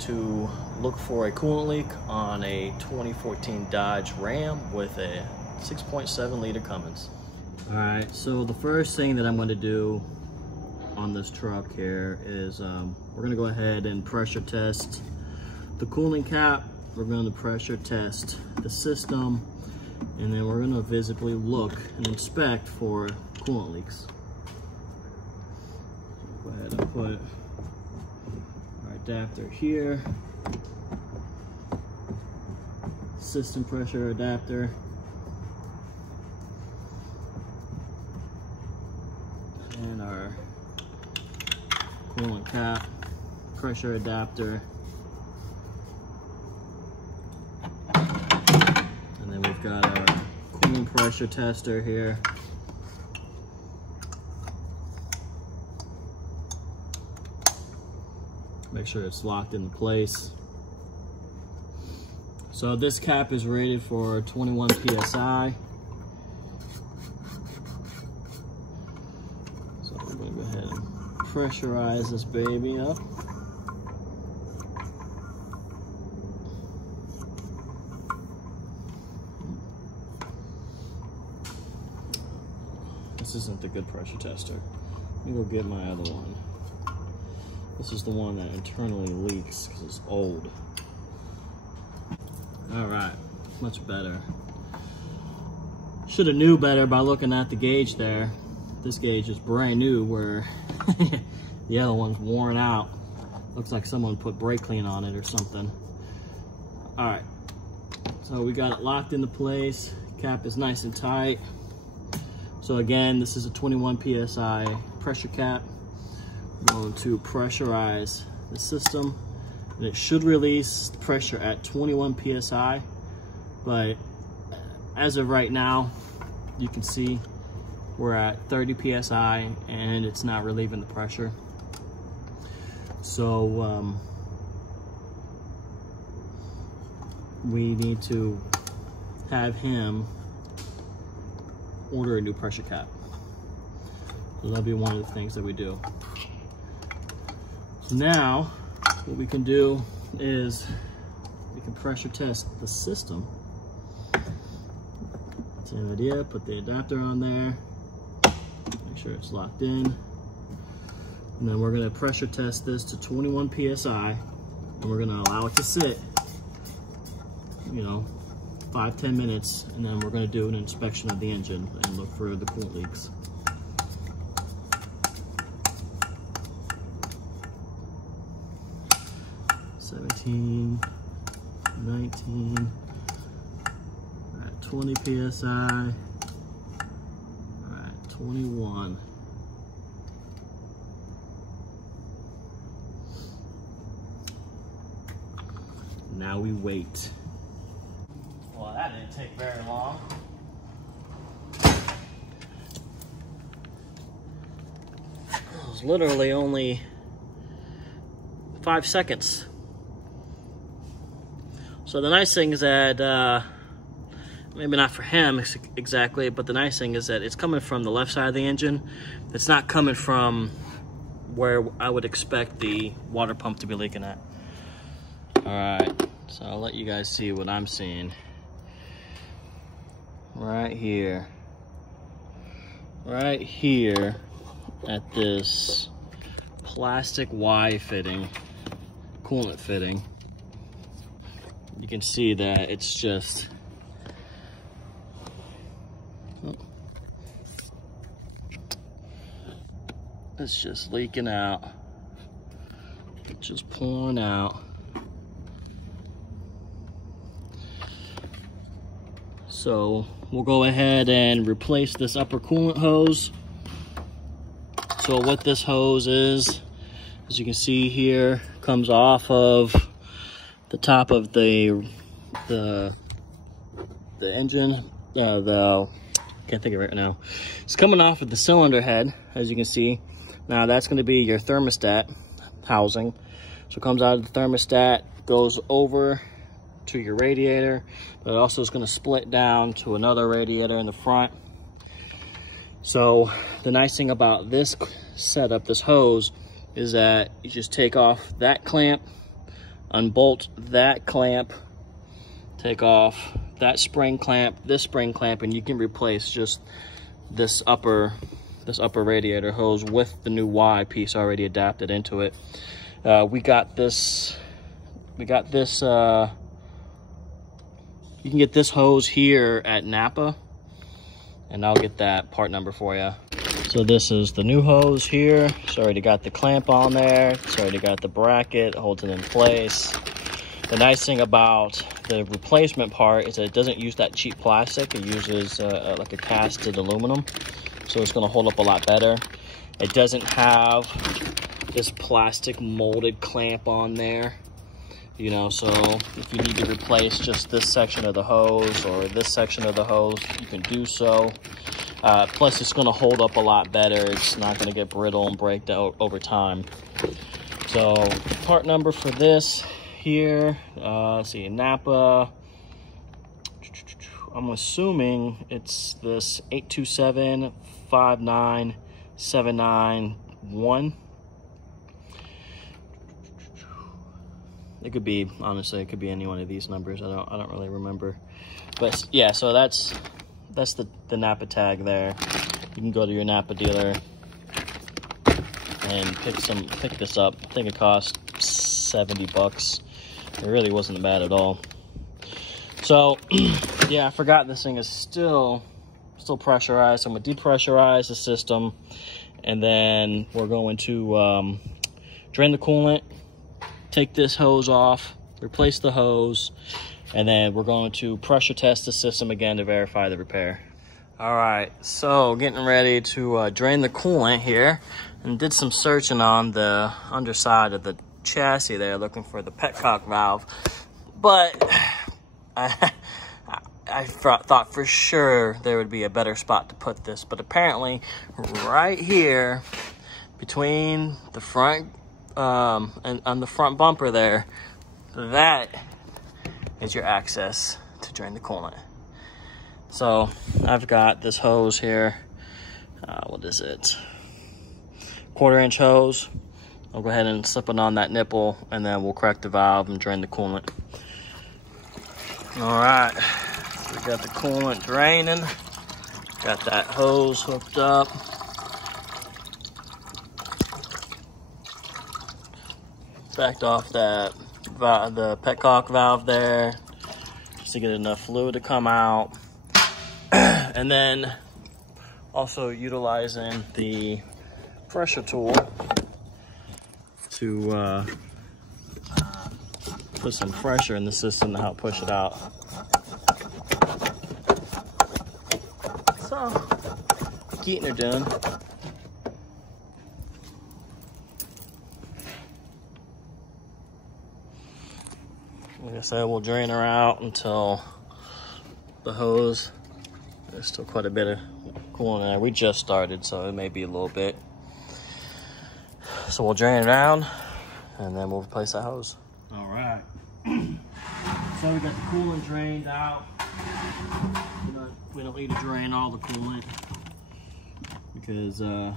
to look for a coolant leak on a 2014 Dodge Ram with a 6.7 liter Cummins. All right, so the first thing that I'm going to do on this truck here is we're going to go ahead and pressure test the coolant cap. We're going to pressure test the system, and then we're going to visibly look and inspect for coolant leaks. Go ahead and put our adapter here, system pressure adapter, and our coolant cap pressure adapter, and then we've got our coolant pressure tester here. Make sure it's locked in place. So this cap is rated for 21 PSI. So we're going to go ahead and pressurize this baby up. This isn't the good pressure tester. Let me go get my other one. This is the one that internally leaks because it's old. All right, much better. Should have knew better by looking at the gauge there. This gauge is brand new, where the other one's worn out. Looks like someone put brake clean on it or something. All right, so we got it locked into place. Cap is nice and tight. So again, this is a 21 PSI pressure cap. I'm going to pressurize the system, and it should release pressure at 21 PSI, but as of right now, you can see we're at 30 PSI and it's not relieving the pressure. So we need to have him order a new pressure cap. So that'll be one of the things that we do. Now, what we can do is we can pressure test the system. Same idea, put the adapter on there, make sure it's locked in. And then we're gonna pressure test this to 21 PSI, and we're gonna allow it to sit, 5–10 minutes, and then we're gonna do an inspection of the engine and look for the coolant leaks. $17, $19, at 20 PSI, at 21. Now we wait. Well, that didn't take very long. It was literally only 5 seconds. So the nice thing is that, maybe not for him exactly, but the nice thing is that it's coming from the left side of the engine. It's not coming from where I would expect the water pump to be leaking at. All right, so I'll let you guys see what I'm seeing. Right here at this plastic Y fitting, coolant fitting, you can see that it's just, it's just leaking out. It's just pouring out. So we'll go ahead and replace this upper coolant hose. So what this hose is, as you can see here, comes off of the top of the engine, can't think of it right now. It's coming off of the cylinder head, as you can see. Now that's going to be your thermostat housing. So it comes out of the thermostat, goes over to your radiator, but it also is going to split down to another radiator in the front. So the nice thing about this setup, this hose, is that you just take off that clamp, unbolt that clamp, take off that spring clamp, this spring clamp, and you can replace just this upper radiator hose with the new Y piece already adapted into it. We got this, you can get this hose here at Napa, and I'll get that part number for you. So this is the new hose here. It's already got the clamp on there. It's already got the bracket, holds it in place. The nice thing about the replacement part is that it doesn't use that cheap plastic. It uses like a casted aluminum. So it's gonna hold up a lot better. It doesn't have this plastic molded clamp on there. You know, so if you need to replace just this section of the hose or this section of the hose, you can do so. Plus, it's going to hold up a lot better. It's not going to get brittle and break down over time. So, part number for this here, let's see, Napa. I'm assuming it's this 827-59791. It could be, honestly, it could be any one of these numbers. I don't really remember. But yeah, so that's the Napa tag there. You can go to your Napa dealer and pick this up. I think it cost 70 bucks. It really wasn't bad at all. So yeah, I forgot this thing is still pressurized. I'm gonna depressurize the system, and then we're going to drain the coolant, take this hose off, replace the hose, and then we're going to pressure test the system again to verify the repair. All right, so getting ready to drain the coolant here, and did some searching on the underside of the chassis there, looking for the petcock valve, but I thought for sure there would be a better spot to put this, but apparently right here between the front and on the front bumper there, that is your access to drain the coolant. So I've got this hose here. What is it? 1/4-inch hose. I'll go ahead and slip it on that nipple, and then we'll crack the valve and drain the coolant. All right, we got the coolant draining. Got that hose hooked up. Backed off the petcock valve there just to get enough fluid to come out. And then also utilizing the pressure tool to put some pressure in the system to help push it out. So, getting her done. Like I said, we'll drain her out until the hose, there's still quite a bit of coolant in there. We just started, so it may be a little bit. So we'll drain it down, and then we'll replace that hose. All right. So we got the coolant drained out. We don't need to drain all the coolant because we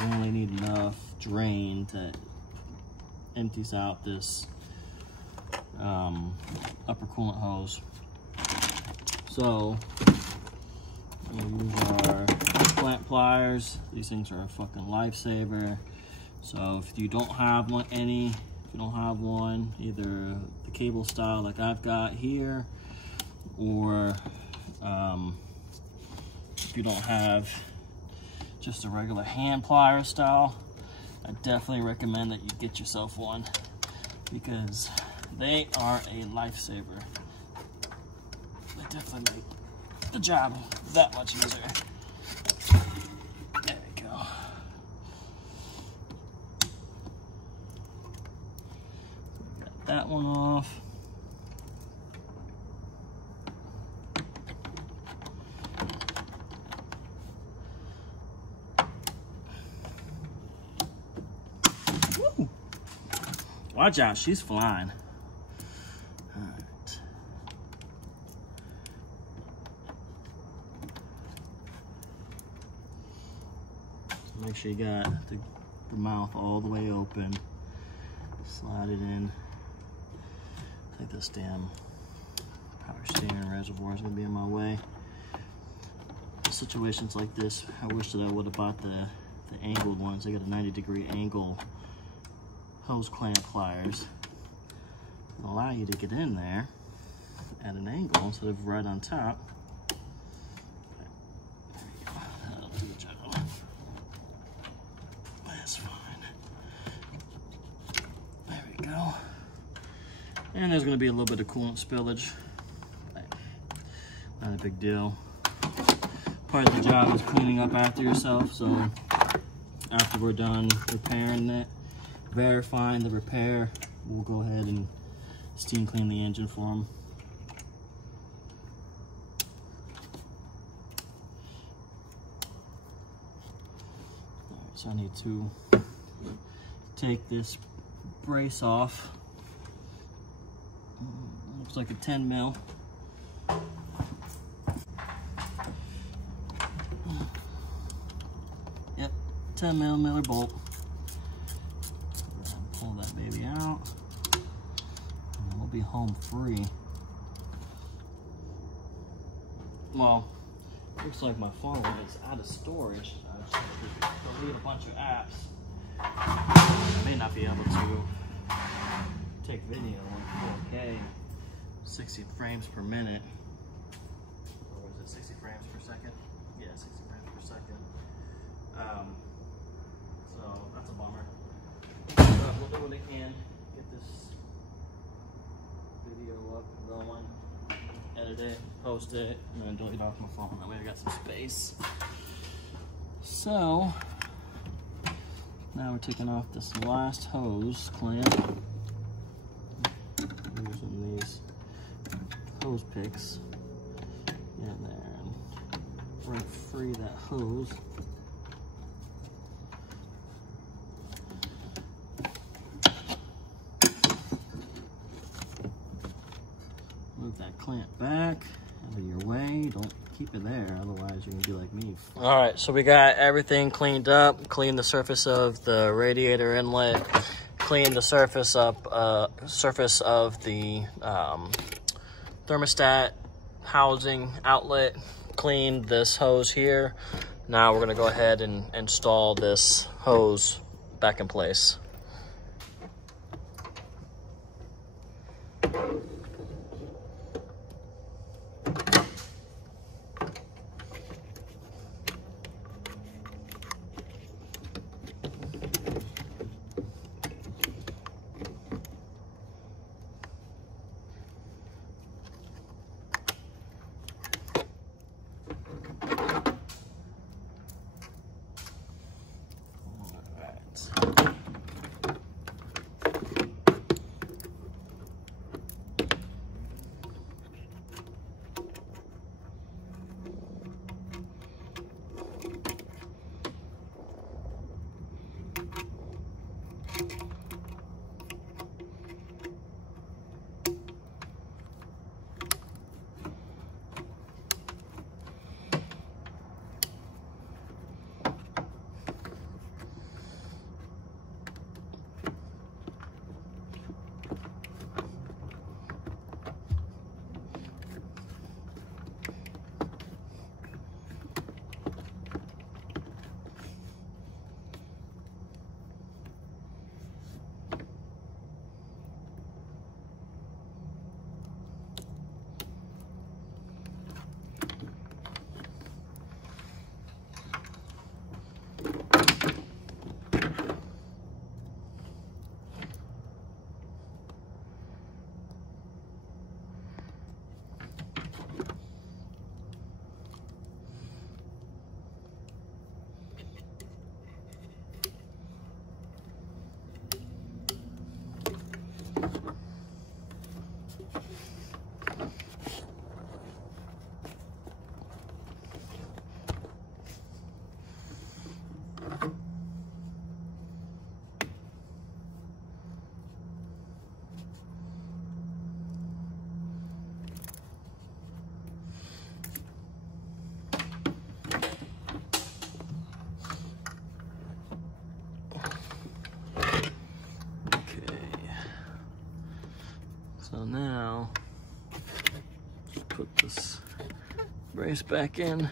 only need enough drain to empties out this upper coolant hose. So we'll use our clamp pliers. These things are a fucking lifesaver. So if you don't have one, either the cable style like I've got here, or if you don't have just a regular hand plier style, I definitely recommend that you get yourself one, because they are a lifesaver. They definitely make the job that much easier. There we go. Got that one off. Woo. Watch out, she's flying. All right. So make sure you got the mouth all the way open. Slide it in. I think this damn power steering reservoir is gonna be in my way. Situations like this, I wish that I would have bought the angled ones. They got a 90-degree angle hose clamp pliers. It'll allow you to get in there at an angle instead of right on top. There you go. That'll do the job. That's fine. There we go. And there's going to be a little bit of coolant spillage. Not a big deal. Part of the job is cleaning up after yourself, so after we're done repairing it, verifying the repair, we'll go ahead and steam clean the engine for them. Alright, so I need to take this brace off. Looks like a 10 mil. Yep, 10 millimeter bolt. Pull that baby out. And we'll be home free. Well, looks like my phone is out of storage. I just have to delete a bunch of apps. I may not be able to take video in 4K, 60 frames per minute. Or was it 60 frames per second? Yeah, 60 frames per second. So that's a bummer. But we'll do what we can, get this video up and going, edit it, post it, and then delete off my phone. That way I got some space. So now we're taking off this last hose clamp. Using these hose picks in there and break free that hose. Move that clamp back out of your way. Don't keep it there, otherwise you're gonna be like me. All right, so we got everything cleaned up. Cleaned the surface of the radiator inlet. Cleaned the surface of the thermostat housing outlet. Cleaned this hose here. Now we're gonna go ahead and install this hose back in place. brace back in.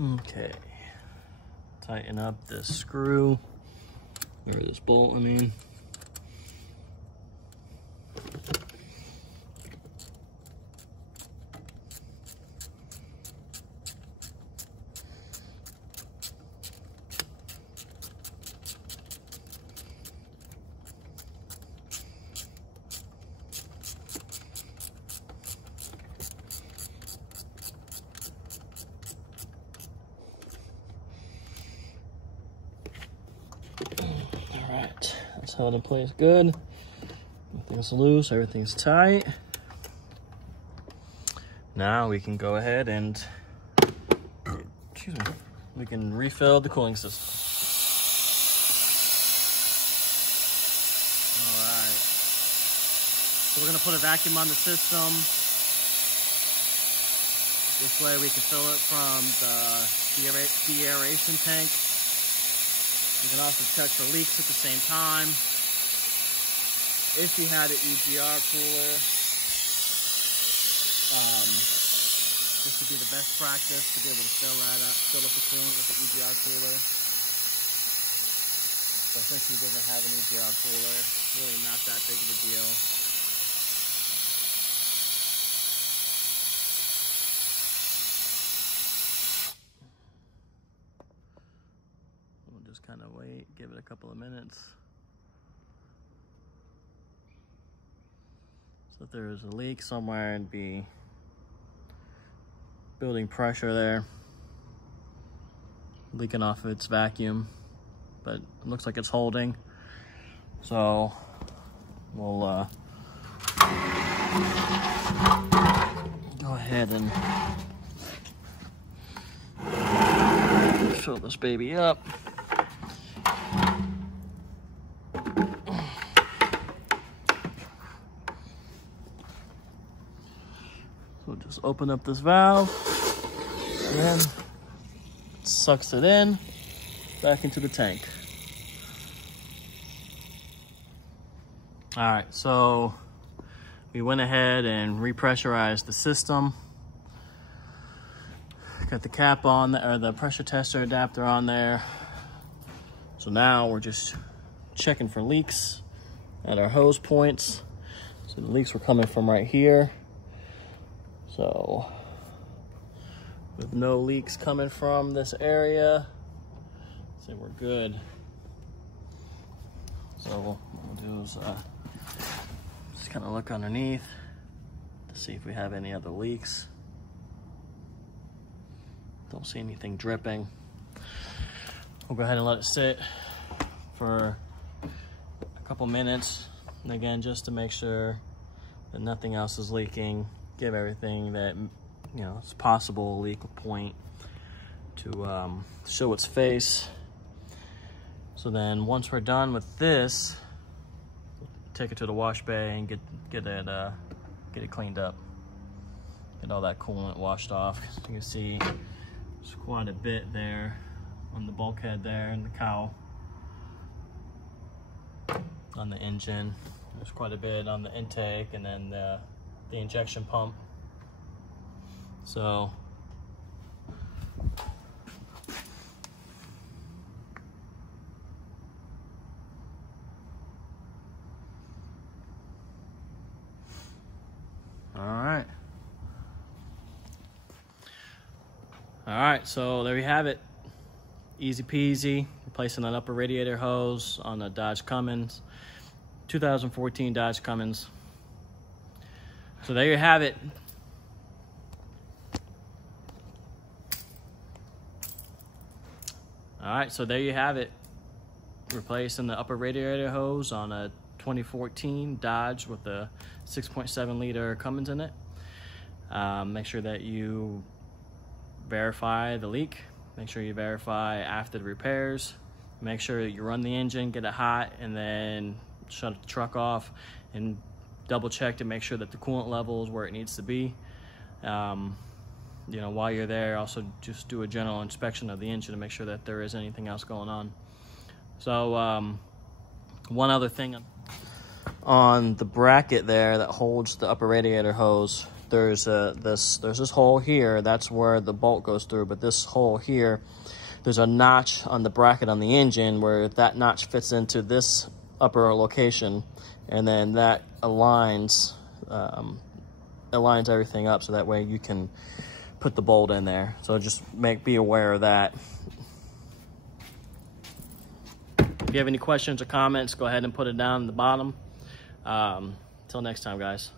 Okay, tighten up this screw, or this bolt, I mean. That's held in place good. Everything's loose, everything's tight. Now we can go ahead and, excuse me, we can refill the cooling system. All right. So we're gonna put a vacuum on the system. This way we can fill it from the de-aeration tank. You can also check for leaks at the same time. If you had an EGR cooler, this would be the best practice to be able to fill up the coolant with the EGR cooler. But since he doesn't have an EGR cooler, it's really not that big of a deal. Just kind of wait, give it a couple of minutes. So if there's a leak somewhere, it'd be building pressure there, leaking off of its vacuum, but it looks like it's holding. So we'll go ahead and fill this baby up. So just open up this valve, and then it sucks it in back into the tank. All right, so we went ahead and repressurized the system. Got the cap on, or the pressure tester adapter on there. So now we're just checking for leaks at our hose points. So the leaks were coming from right here. So with no leaks coming from this area, so we're good. So what we'll do is just kind of look underneath to see if we have any other leaks. Don't see anything dripping. We'll go ahead and let it sit for a couple minutes. And again, just to make sure that nothing else is leaking, give everything that, you know, it's possible leak point to show its face. So then once we're done with this, take it to the wash bay and get it cleaned up. Get all that coolant washed off. You can see there's quite a bit there on the bulkhead there and the cowl. On the engine, there's quite a bit on the intake, and then the injection pump. So all right. All right, so there you have it. Easy peasy, replacing an upper radiator hose on a Dodge Cummins, 2014 Dodge Cummins. So there you have it. All right, so there you have it. Replacing the upper radiator hose on a 2014 Dodge with a 6.7 liter Cummins in it. Make sure that you verify the leak. Make sure you verify after the repairs. Make sure that you run the engine, get it hot, and then shut the truck off and double check to make sure that the coolant level is where it needs to be. You know, while you're there, also just do a general inspection of the engine to make sure that there is anything else going on. So one other thing, on the bracket there that holds the upper radiator hose, there's this hole here. That's where the bolt goes through, but this hole here, there's a notch on the bracket on the engine where that notch fits into this upper location, and then that aligns everything up so that way you can put the bolt in there. So just be aware of that. If you have any questions or comments, go ahead and put it down at the bottom. Till next time, guys.